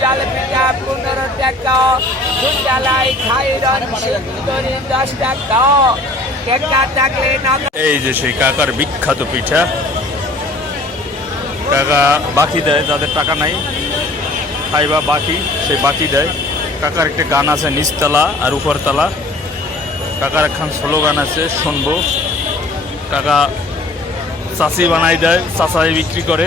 জল পিঠা পনেরো টাকা দুটালাই খাইরন দশ টাকা থাকলে এই যে সেই কাকার বিখ্যাত পিঠা। কাকা বাকি দেয় যাদের টাকা নাই। খাইবা বাকি সে বাকি দেয়। কাকার একটা গান আছে, নিচতলা আর উপরতলা। কাকার একখান স্লোগান আছে, শুনব। কাকা চাষি বানাই দেয়, চাষাই বিক্রি করে।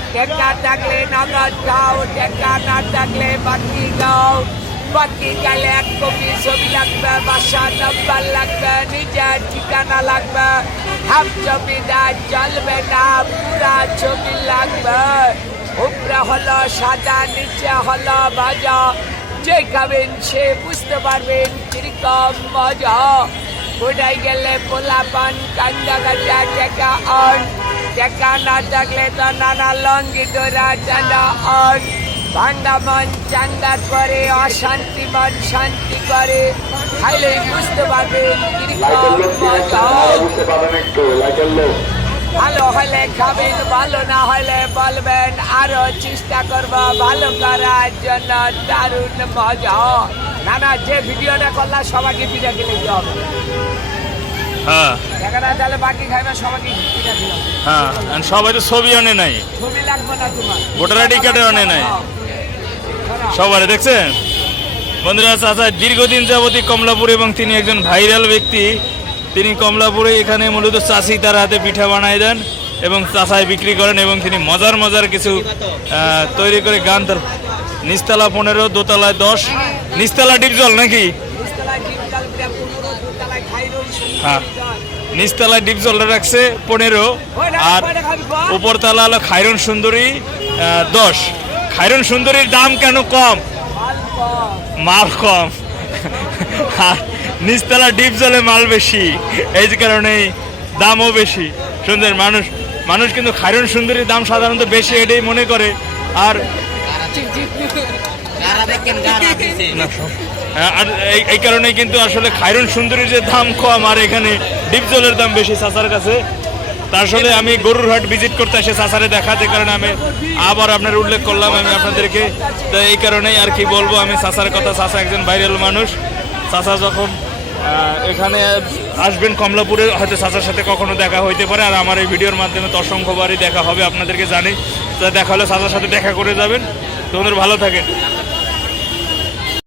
টাকা থাকলে নগদ খাও টাকা না থাকলে বাকি গাও বাকি গেলে এক কপি ছবি লাগবে বাসা নাম্বার লাগবে নিজের ঠিকানা লাগবে হাফ জমিদার চলবে না পুরা ছবি লাগবে উপরে হলো সাদা নিচে হলো ভাজা যে খাবেন সে বুঝতে পারবেন কীরকম মজা কোথায় গেলে পোলাপান কান্দা কান্দা টাকা অন টাকা না থাকলে তো নানা লঙ্গি ডোরা টানা অন ভাঙ্গা মন চাঙ্গা করে অশান্তি মন শান্তি করে খাইলে বুঝতে মজা ভালো হলে খাবেন ভালো না হলে বলবেন আরও চেষ্টা করব ভালো করার জন্য দারুণ মজা না না যে ভিডিওটা করলাম সবাইকে পিঠা কিনে হবে হ্যাঁ। হ্যাঁ সবাই তো ছবি আনে নাই। ভোটার আইডি কার্ডে আনে নাই। সবারে দেখছেন? বন্ধুরা চাচা দীর্ঘদিন যাবতী কমলাপুর এবং তিনি একজন ভাইরাল ব্যক্তি। তিনি কমলাপুরে এখানে মূলত চাষি তার হাতে পিঠা বানায় দেন এবং চাষায় বিক্রি করেন এবং তিনি মজার মজার কিছু তৈরি করে গান তার। নিচতলা পনেরো দোতলায় দশ। নিচতলা ডিপজল নাকি নিচতলায় ডিম জাল পিঠা পনেরো দুতলায় খাই রয়েছে হ্যাঁ। নিচতলায় ডিপজল রাখছে পনেরো। আর উপরতলা হলো খাইরন সুন্দরী দশ। খাইরন সুন্দরীর দাম কেন কম? মাল কম। আর নিচতলা ডিপ জলে মাল বেশি। এই যে কারণেই দামও বেশি। সুন্দর মানুষ মানুষ কিন্তু খাইরন সুন্দরীর দাম সাধারণত বেশি এটাই মনে করে। আর আর এই- এই কারণে কিন্তু আসলে খাইরন সুন্দরীর যে দাম কম আর এখানে ডিপ জলের দাম বেশি চাচার কাছে, তার আসলে আমি গরুর হাট ভিজিট করতে এসে চাচারে দেখাতে, কারণে আমি আবার আপনার উল্লেখ করলাম আমি আপনাদেরকে। তো এই কারণেই আর কি বলব, আমি চাচার কথা চাচা একজন ভাইরাল মানুষ। চাচা যখন এখানে আসবেন কমলাপুরে, হয়তো চাচার সাথে কখনো দেখা হইতে পারে, আর আমার এই ভিডিওর মাধ্যমে তো অসংখ্যবারই দেখা হবে, আপনাদেরকে জানি। তো দেখা হলে চাচার সাথে দেখা করে যাবেন। তোমাদের ভালো থাকেন।